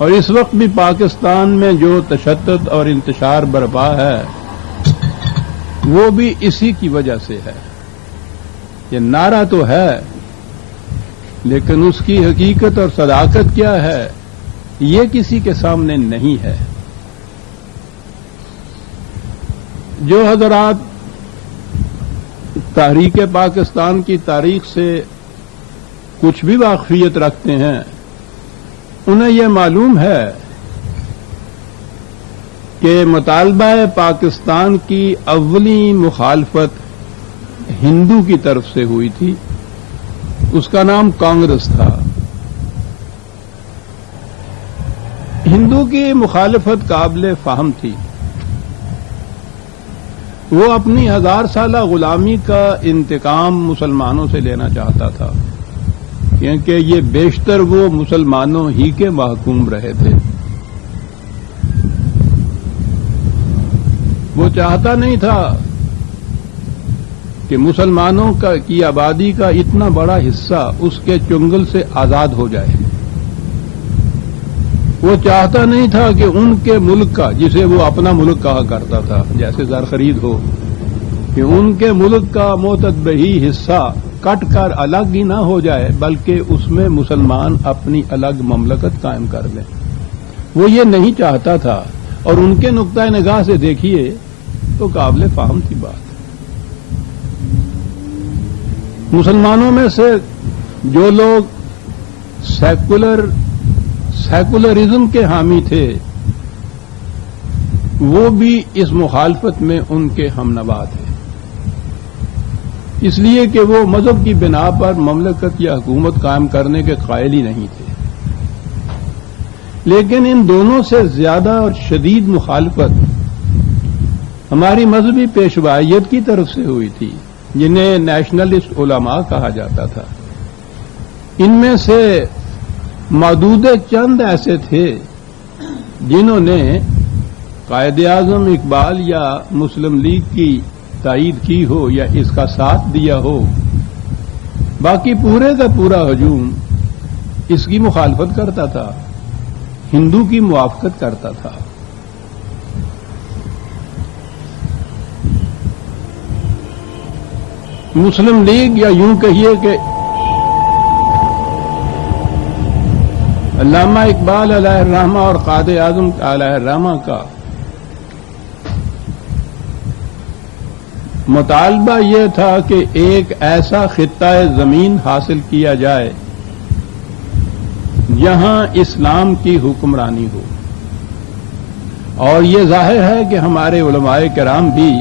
اور اس وقت بھی پاکستان میں جو تشدد اور انتشار برپا ہے وہ بھی اسی کی وجہ سے ہے. یہ نعرہ تو ہے لیکن اس کی حقیقت اور صداقت کیا ہے یہ کسی کے سامنے نہیں ہے. جو حضرات تحریک پاکستان کی تاریخ سے کچھ بھی واقفیت رکھتے ہیں انہیں یہ معلوم ہے کہ مطالبہ پاکستان کی اولی مخالفت ہندو کی طرف سے ہوئی تھی. اس کا نام کانگریس تھا. ہندو کی مخالفت قابل فہم تھی. وہ اپنی 1000 سالہ غلامی کا انتقام مسلمانوں سے لینا چاہتا تھا کیونکہ یہ بیشتر وہ مسلمانوں ہی کے محکوم رہے تھے. وہ چاہتا نہیں تھا کہ مسلمانوں کی آبادی کا اتنا بڑا حصہ اس کے چنگل سے آزاد ہو جائے. وہ چاہتا نہیں تھا کہ ان کے ملک کا جسے وہ اپنا ملک کہا کرتا تھا جیسے زرخرید ہو کہ ان کے ملک کا معتدبی حصہ کٹ کر الگ ہی نہ ہو جائے بلکہ اس میں مسلمان اپنی الگ مملکت قائم کر لیں. وہ یہ نہیں چاہتا تھا اور ان کے نقطۂ نگاہ سے دیکھیے تو قابل فہم کی بات. مسلمانوں میں سے جو لوگ سیکولرزم کے حامی تھے وہ بھی اس مخالفت میں ان کے ہمنوا تھے اس لیے کہ وہ مذہب کی بنا پر مملکت یا حکومت قائم کرنے کے قائل ہی نہیں تھے. لیکن ان دونوں سے زیادہ اور شدید مخالفت ہماری مذہبی پیشوائیت کی طرف سے ہوئی تھی جنہیں نیشنلسٹ علماء کہا جاتا تھا. ان میں سے معدود چند ایسے تھے جنہوں نے قائد اعظم اقبال یا مسلم لیگ کی تائید کی ہو یا اس کا ساتھ دیا ہو. باقی پورے کا پورا ہجوم اس کی مخالفت کرتا تھا ہندو کی موافقت کرتا تھا. مسلم لیگ یا یوں کہیے کہ علامہ اقبال علیہ الرحمہ اور قائد اعظم علیہ الرحمہ کا مطالبہ یہ تھا کہ ایک ایسا خطہ زمین حاصل کیا جائے جہاں اسلام کی حکمرانی ہو. اور یہ ظاہر ہے کہ ہمارے علماء کرام بھی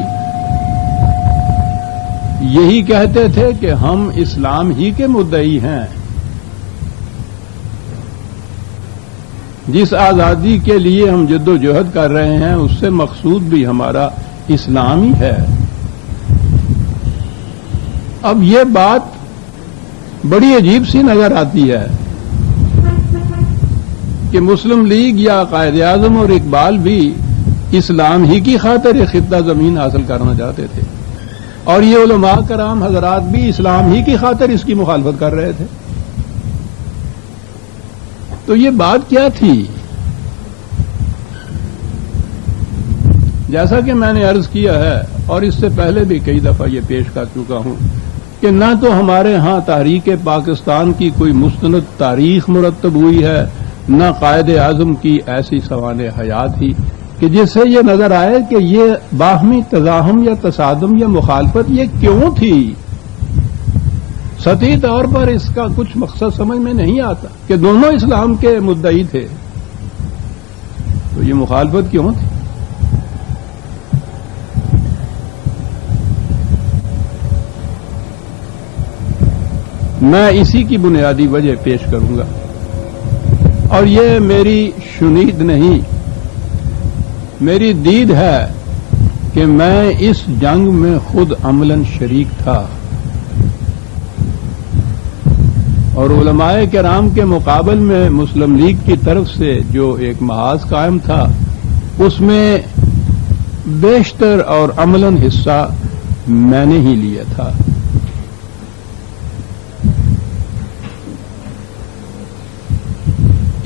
یہی کہتے تھے کہ ہم اسلام ہی کے مدعی ہیں. جس آزادی کے لیے ہم جد و جہد کر رہے ہیں اس سے مقصود بھی ہمارا اسلام ہی ہے. اب یہ بات بڑی عجیب سی نظر آتی ہے کہ مسلم لیگ یا قائد اعظم اور اقبال بھی اسلام ہی کی خاطر یہ خطہ زمین حاصل کرنا چاہتے تھے اور یہ علماء کرام حضرات بھی اسلام ہی کی خاطر اس کی مخالفت کر رہے تھے. تو یہ بات کیا تھی؟ جیسا کہ میں نے عرض کیا ہے اور اس سے پہلے بھی کئی دفعہ یہ پیش کر چکا ہوں کہ نہ تو ہمارے ہاں تحریک پاکستان کی کوئی مستند تاریخ مرتب ہوئی ہے نہ قائد اعظم کی ایسی سوانح حیات ہی کہ جس سے یہ نظر آئے کہ یہ باہمی تزاحم یا تصادم یا مخالفت یہ کیوں تھی. سطحی طور پر اس کا کچھ مقصد سمجھ میں نہیں آتا کہ دونوں اسلام کے مدعی تھے تو یہ مخالفت کیوں تھی. میں اسی کی بنیادی وجہ پیش کروں گا اور یہ میری شنید نہیں میری دید ہے کہ میں اس جنگ میں خود عملاً شریک تھا اور علماء کرام کے مقابل میں مسلم لیگ کی طرف سے جو ایک محاذ قائم تھا اس میں بیشتر اور عملاً حصہ میں نے ہی لیا تھا.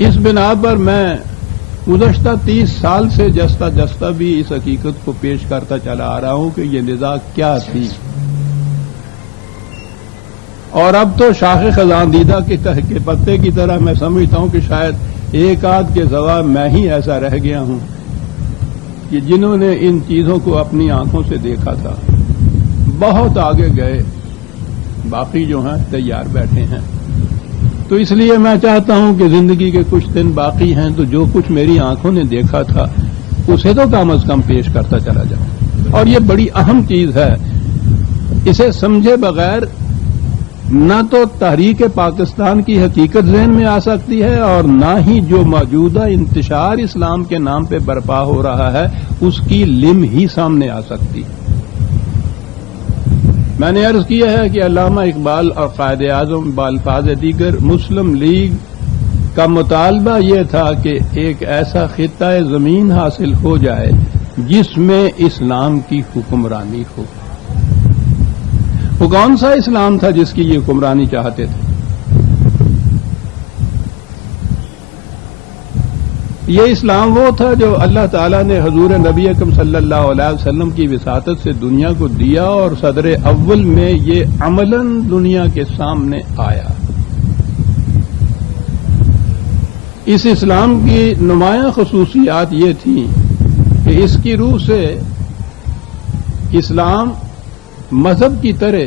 اس بنا پر میں گزشتہ 30 سال سے جستا جستا بھی اس حقیقت کو پیش کرتا چلا آ رہا ہوں کہ یہ نزاع کیا تھی، اور اب تو شاخ خزاں دیدہ کے پتے کی طرح میں سمجھتا ہوں کہ شاید ایک آدھ کے سوا میں ہی ایسا رہ گیا ہوں کہ جنہوں نے ان چیزوں کو اپنی آنکھوں سے دیکھا تھا۔ بہت آگے گئے، باقی جو ہیں تیار بیٹھے ہیں۔ تو اس لیے میں چاہتا ہوں کہ زندگی کے کچھ دن باقی ہیں تو جو کچھ میری آنکھوں نے دیکھا تھا اسے تو کم از کم پیش کرتا چلا جاؤں، اور یہ بڑی اہم چیز ہے۔ اسے سمجھے بغیر نہ تو تحریک پاکستان کی حقیقت ذہن میں آ سکتی ہے، اور نہ ہی جو موجودہ انتشار اسلام کے نام پہ برپا ہو رہا ہے اس کی لم ہی سامنے آ سکتی ہے۔ میں نے عرض کیا ہے کہ علامہ اقبال اور قائد اعظم بالفاظ دیگر مسلم لیگ کا مطالبہ یہ تھا کہ ایک ایسا خطہ زمین حاصل ہو جائے جس میں اسلام کی حکمرانی ہو۔ وہ کون سا اسلام تھا جس کی یہ حکمرانی چاہتے تھے؟ یہ اسلام وہ تھا جو اللہ تعالیٰ نے حضور نبی اکرم صلی اللہ علیہ وسلم کی وساطت سے دنیا کو دیا، اور صدر اول میں یہ عملاً دنیا کے سامنے آیا۔ اس اسلام کی نمایاں خصوصیات یہ تھیں کہ اس کی روح سے اسلام مذہب کی طرح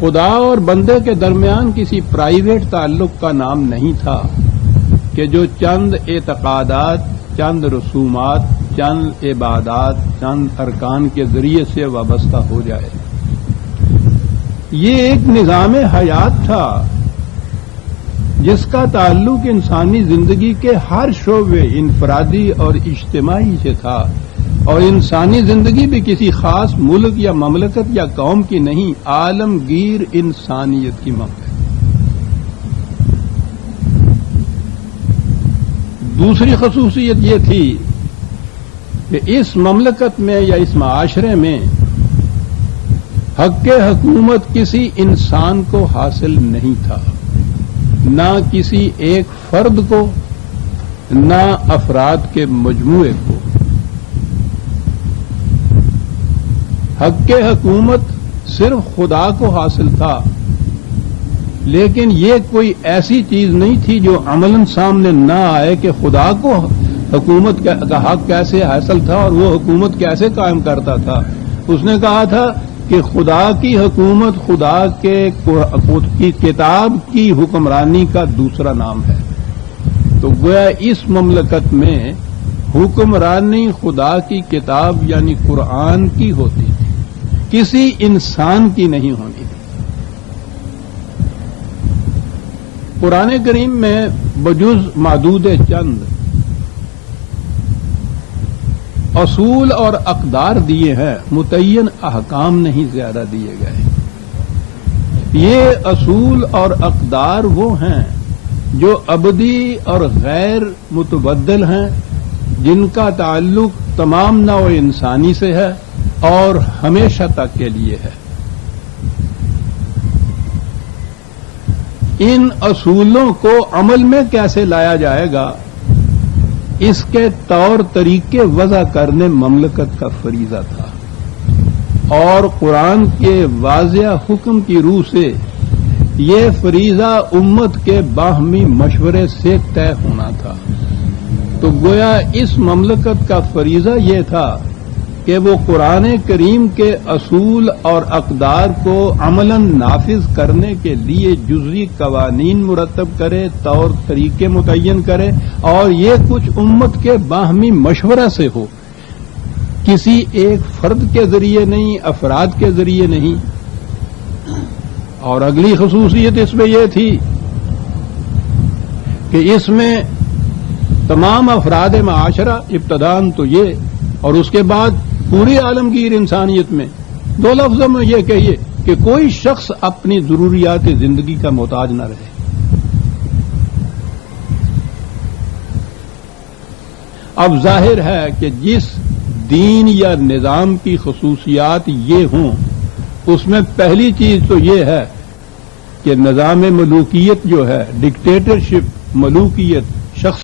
خدا اور بندے کے درمیان کسی پرائیویٹ تعلق کا نام نہیں تھا کہ جو چند اعتقادات، چند رسومات، چند عبادات، چند ارکان کے ذریعے سے وابستہ ہو جائے۔ یہ ایک نظام حیات تھا جس کا تعلق انسانی زندگی کے ہر شعبے انفرادی اور اجتماعی سے تھا، اور انسانی زندگی بھی کسی خاص ملک یا مملکت یا قوم کی نہیں، عالمگیر انسانیت کی مملکت۔ دوسری خصوصیت یہ تھی کہ اس مملکت میں یا اس معاشرے میں حق حکومت کسی انسان کو حاصل نہیں تھا، نہ کسی ایک فرد کو، نہ افراد کے مجموعے کو۔ حق حکومت صرف خدا کو حاصل تھا، لیکن یہ کوئی ایسی چیز نہیں تھی جو عملاً سامنے نہ آئے کہ خدا کو حکومت کا حق کیسے حاصل تھا اور وہ حکومت کیسے قائم کرتا تھا۔ اس نے کہا تھا کہ خدا کی حکومت خدا کی کتاب کی حکمرانی کا دوسرا نام ہے۔ تو گویا اس مملکت میں حکمرانی خدا کی کتاب یعنی قرآن کی ہوتی تھی، کسی انسان کی نہیں ہونی تھی۔ قرآن کریم میں بجز معدود چند اصول اور اقدار دیے ہیں، متعین احکام نہیں زیادہ دیے گئے۔ یہ اصول اور اقدار وہ ہیں جو ابدی اور غیر متبدل ہیں، جن کا تعلق تمام نوع انسانی سے ہے اور ہمیشہ تک کے لیے ہے۔ ان اصولوں کو عمل میں کیسے لایا جائے گا، اس کے طور طریقے وضع کرنے مملکت کا فریضہ تھا، اور قرآن کے واضح حکم کی روح سے یہ فریضہ امت کے باہمی مشورے سے طے ہونا تھا۔ تو گویا اس مملکت کا فریضہ یہ تھا کہ وہ قرآن کریم کے اصول اور اقدار کو عملاً نافذ کرنے کے لیے جزوی قوانین مرتب کرے، طور طریقے متعین کرے، اور یہ کچھ امت کے باہمی مشورہ سے ہو، کسی ایک فرد کے ذریعے نہیں، افراد کے ذریعے نہیں۔ اور اگلی خصوصیت اس میں یہ تھی کہ اس میں تمام افراد معاشرہ، ابتداً تو یہ، اور اس کے بعد پوری عالمگیر انسانیت میں، دو لفظوں میں یہ کہیے کہ کوئی شخص اپنی ضروریات زندگی کا محتاج نہ رہے۔ اب ظاہر ہے کہ جس دین یا نظام کی خصوصیات یہ ہوں، اس میں پہلی چیز تو یہ ہے کہ نظام ملوکیت جو ہے، ڈکٹیٹرشپ، ملوکیت،